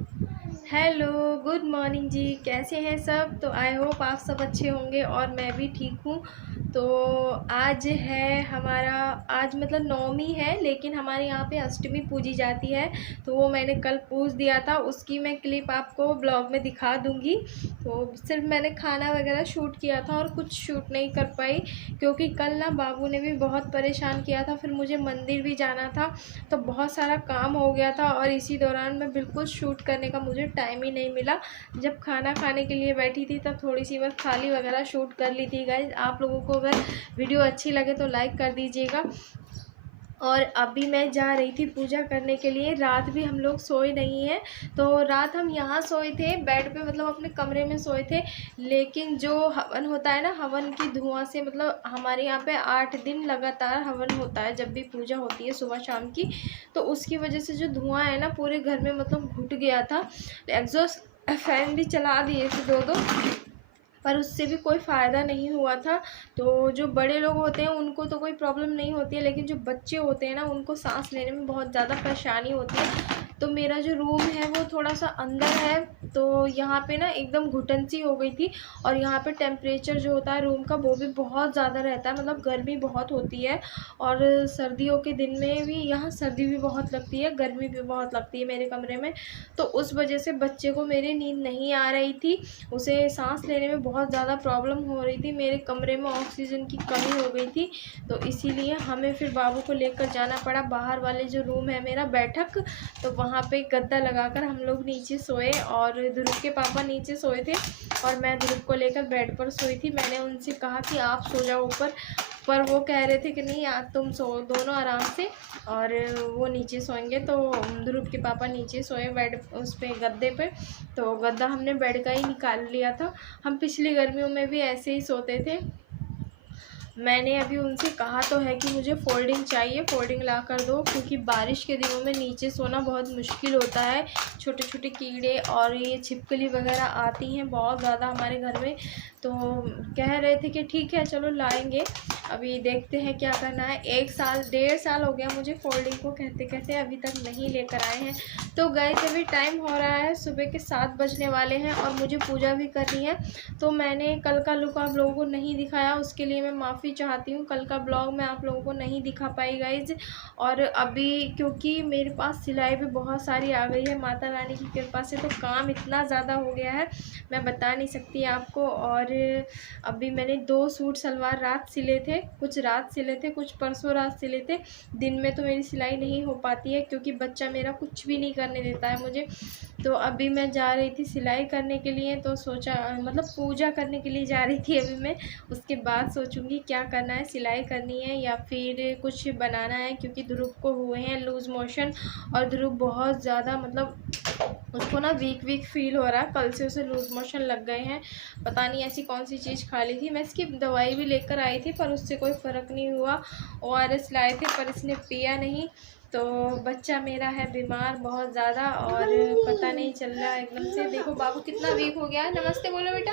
Hello, good morning जी। कैसे हैं सब? तो आई होप आप सब अच्छे होंगे और मैं भी ठीक हूँ। तो आज है हमारा, आज मतलब नवमी है, लेकिन हमारे यहाँ पे अष्टमी पूजी जाती है। तो वो मैंने कल पूज दिया था, उसकी मैं क्लिप आपको ब्लॉग में दिखा दूँगी। तो सिर्फ मैंने खाना वगैरह शूट किया था और कुछ शूट नहीं कर पाई, क्योंकि कल ना बाबू ने भी बहुत परेशान किया था। फिर मुझे मंदिर भी जाना था, तो बहुत सारा काम हो गया था और इसी दौरान मैं बिल्कुल शूट करने का मुझे टाइम ही नहीं मिला। जब खाना खाने के लिए बैठी थी तब थोड़ी सी बस थाली वगैरह शूट कर ली थी। गाइज, आप लोगों को अगर वीडियो अच्छी लगे तो लाइक कर दीजिएगा। और अभी मैं जा रही थी पूजा करने के लिए। रात भी हम लोग सोए नहीं हैं। तो रात हम यहाँ सोए थे बेड पे, मतलब अपने कमरे में सोए थे। लेकिन जो हवन होता है ना, हवन की धुआं से, मतलब हमारे यहाँ पे 8 दिन लगातार हवन होता है जब भी पूजा होती है सुबह शाम की। तो उसकी वजह से जो धुआं है ना पूरे घर में मतलब घुट गया था। एग्जॉस्ट फैन भी चला दिए थे दो दो, पर उससे भी कोई फ़ायदा नहीं हुआ था। तो जो बड़े लोग होते हैं उनको तो कोई प्रॉब्लम नहीं होती है, लेकिन जो बच्चे होते हैं ना उनको सांस लेने में बहुत ज़्यादा परेशानी होती है। तो मेरा जो रूम है वो थोड़ा सा अंदर है, तो यहाँ पे ना एकदम घुटन सी हो गई थी। और यहाँ पे टेम्परेचर जो होता है रूम का वो भी बहुत ज़्यादा रहता है, मतलब गर्मी बहुत होती है। और सर्दियों के दिन में भी यहाँ सर्दी भी बहुत लगती है, गर्मी भी बहुत लगती है मेरे कमरे में। तो उस वजह से बच्चे को मेरी नींद नहीं आ रही थी, उसे सांस लेने में बहुत ज़्यादा प्रॉब्लम हो रही थी। मेरे कमरे में ऑक्सीजन की कमी हो गई थी, तो इसीलिए हमें फिर बाबू को लेकर जाना पड़ा बाहर वाले जो रूम है मेरा बैठक। तो वहाँ पे गद्दा लगाकर हम लोग नीचे सोए और ध्रुव के पापा नीचे सोए थे और मैं ध्रुव को लेकर बेड पर सोई थी। मैंने उनसे कहा कि आप सो जाओ ऊपर, पर वो कह रहे थे कि नहीं यार तुम सो दोनों आराम से, और वो नीचे सोएंगे। तो ध्रुव के पापा नीचे सोए बेड उस पे गद्दे पे। तो गद्दा हमने बेड का ही निकाल लिया था। हम पिछली गर्मियों में भी ऐसे ही सोते थे। मैंने अभी उनसे कहा तो है कि मुझे फ़ोल्डिंग चाहिए, फ़ोल्डिंग ला कर दो, क्योंकि बारिश के दिनों में नीचे सोना बहुत मुश्किल होता है। छोटे छोटे कीड़े और ये छिपकली वगैरह आती हैं बहुत ज़्यादा हमारे घर में। तो कह रहे थे कि ठीक है चलो लाएंगे, अभी देखते हैं क्या करना है। 1 साल 1.5 साल हो गया मुझे फ़ोल्डिंग को कहते कहते, अभी तक नहीं लेकर आए हैं। तो गाइस अभी टाइम हो रहा है, सुबह के 7 बजने वाले हैं और मुझे पूजा भी करनी है। तो मैंने कल का लुक आप लोगों को नहीं दिखाया, उसके लिए मैं माफ़ी चाहती हूँ। कल का ब्लॉग मैं आप लोगों को नहीं दिखा पाई गाइज। और अभी क्योंकि मेरे पास सिलाई भी बहुत सारी आ गई है माता रानी की कृपा से, तो काम इतना ज़्यादा हो गया है मैं बता नहीं सकती आपको। और अभी मैंने 2 सूट सलवार रात सिले थे, कुछ रात सिले थे, कुछ परसों रात सिले थे। दिन में तो मेरी सिलाई नहीं हो पाती है क्योंकि बच्चा मेरा कुछ भी नहीं करने देता है मुझे। तो अभी मैं जा रही थी सिलाई करने के लिए, तो सोचा मतलब पूजा करने के लिए जा रही थी अभी मैं। उसके बाद सोचूंगी क्या करना है, सिलाई करनी है या फिर कुछ बनाना है, क्योंकि ध्रुव को हुए हैं लूज़ मोशन। और ध्रुव बहुत ज़्यादा मतलब उसको ना वीक वीक फील हो रहा है, कल से उसे लूज़ मोशन लग गए हैं। पता नहीं ऐसी कौन सी चीज़ खा ली थी। मैं इसकी दवाई भी लेकर आई थी पर उससे कोई फ़र्क नहीं हुआ। ORS लाए थे पर इसने पिया नहीं। तो बच्चा मेरा है बीमार बहुत ज़्यादा और पता नहीं चल रहा एकदम से। देखो बाबू कितना वीक हो गया है। नमस्ते बोलो बेटा,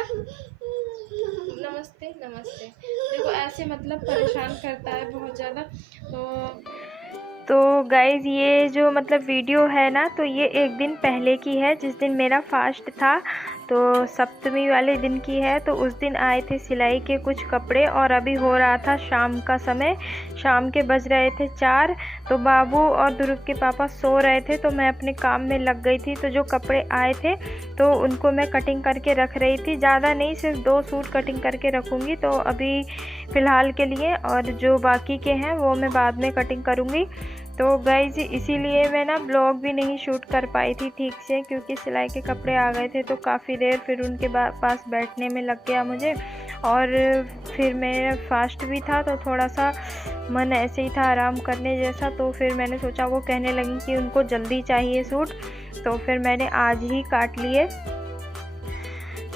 नमस्ते नमस्ते। देखो ऐसे मतलब परेशान करता है बहुत ज़्यादा। तो गाइज़ ये जो मतलब वीडियो है ना, तो ये एक दिन पहले की है जिस दिन मेरा फास्ट था। तो सप्तमी वाले दिन की है। तो उस दिन आए थे सिलाई के कुछ कपड़े और अभी हो रहा था शाम का समय, शाम के बज रहे थे 4। तो बाबू और ध्रुव के पापा सो रहे थे तो मैं अपने काम में लग गई थी। तो जो कपड़े आए थे तो उनको मैं कटिंग करके रख रही थी, ज़्यादा नहीं, सिर्फ 2 सूट कटिंग करके रखूँगी तो अभी फ़िलहाल के लिए, और जो बाकी के हैं वो मैं बाद में कटिंग करूँगी। तो गाइज इसीलिए मैं ना ब्लॉग भी नहीं शूट कर पाई थी ठीक से, क्योंकि सिलाई के कपड़े आ गए थे तो काफ़ी देर फिर उनके पास बैठने में लग गया मुझे। और फिर मेरा फास्ट भी था तो थोड़ा सा मन ऐसे ही था आराम करने जैसा। तो फिर मैंने सोचा, वो कहने लगी कि उनको जल्दी चाहिए सूट, तो फिर मैंने आज ही काट लिए।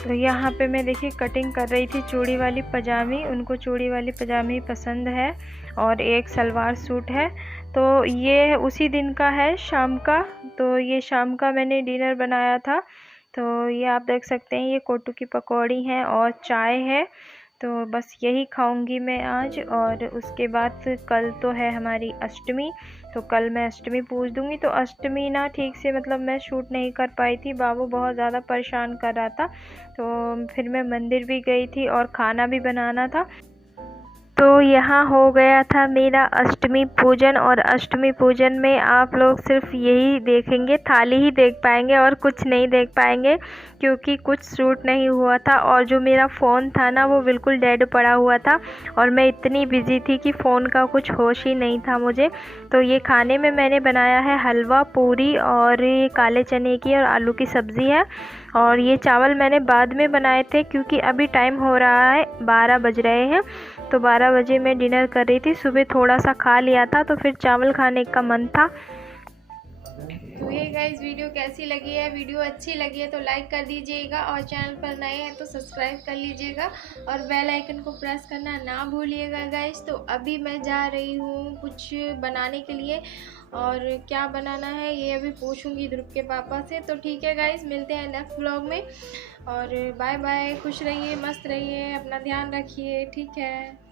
तो यहाँ पे मैं देखिए कटिंग कर रही थी चूड़ी वाली पजामी, उनको चूड़ी वाली पजामी पसंद है और एक सलवार सूट है। तो ये उसी दिन का है शाम का। तो ये शाम का मैंने डिनर बनाया था। तो ये आप देख सकते हैं, ये कोटू की पकौड़ी हैं और चाय है। तो बस यही खाऊंगी मैं आज। और उसके बाद कल तो है हमारी अष्टमी, तो कल मैं अष्टमी पूज दूंगी। तो अष्टमी ना ठीक से मतलब मैं शूट नहीं कर पाई थी, बाबू बहुत ज़्यादा परेशान कर रहा था। तो फिर मैं मंदिर भी गई थी और खाना भी बनाना था। तो यहाँ हो गया था मेरा अष्टमी पूजन। और अष्टमी पूजन में आप लोग सिर्फ यही देखेंगे, थाली ही देख पाएंगे और कुछ नहीं देख पाएंगे, क्योंकि कुछ शूट नहीं हुआ था। और जो मेरा फ़ोन था ना वो बिल्कुल डेड पड़ा हुआ था और मैं इतनी बिज़ी थी कि फ़ोन का कुछ होश ही नहीं था मुझे। तो ये खाने में मैंने बनाया है हलवा पूरी और ये काले चने की और आलू की सब्ज़ी है। और ये चावल मैंने बाद में बनाए थे, क्योंकि अभी टाइम हो रहा है 12 बज रहे हैं। तो 12 बजे मैं डिनर कर रही थी, सुबह थोड़ा सा खा लिया था तो फिर चावल खाने का मन था। तो ये गाइस वीडियो कैसी लगी है, वीडियो अच्छी लगी है तो लाइक कर दीजिएगा और चैनल पर नए हैं तो सब्सक्राइब कर लीजिएगा और बेल आइकन को प्रेस करना ना भूलिएगा गाइस। तो अभी मैं जा रही हूँ कुछ बनाने के लिए, और क्या बनाना है ये अभी पूछूंगी ध्रुव के पापा से। तो ठीक है गाइस, मिलते हैं नेक्स्ट व्लॉग में और बाय बाय। खुश रहिए, मस्त रहिए, अपना ध्यान रखिए, ठीक है।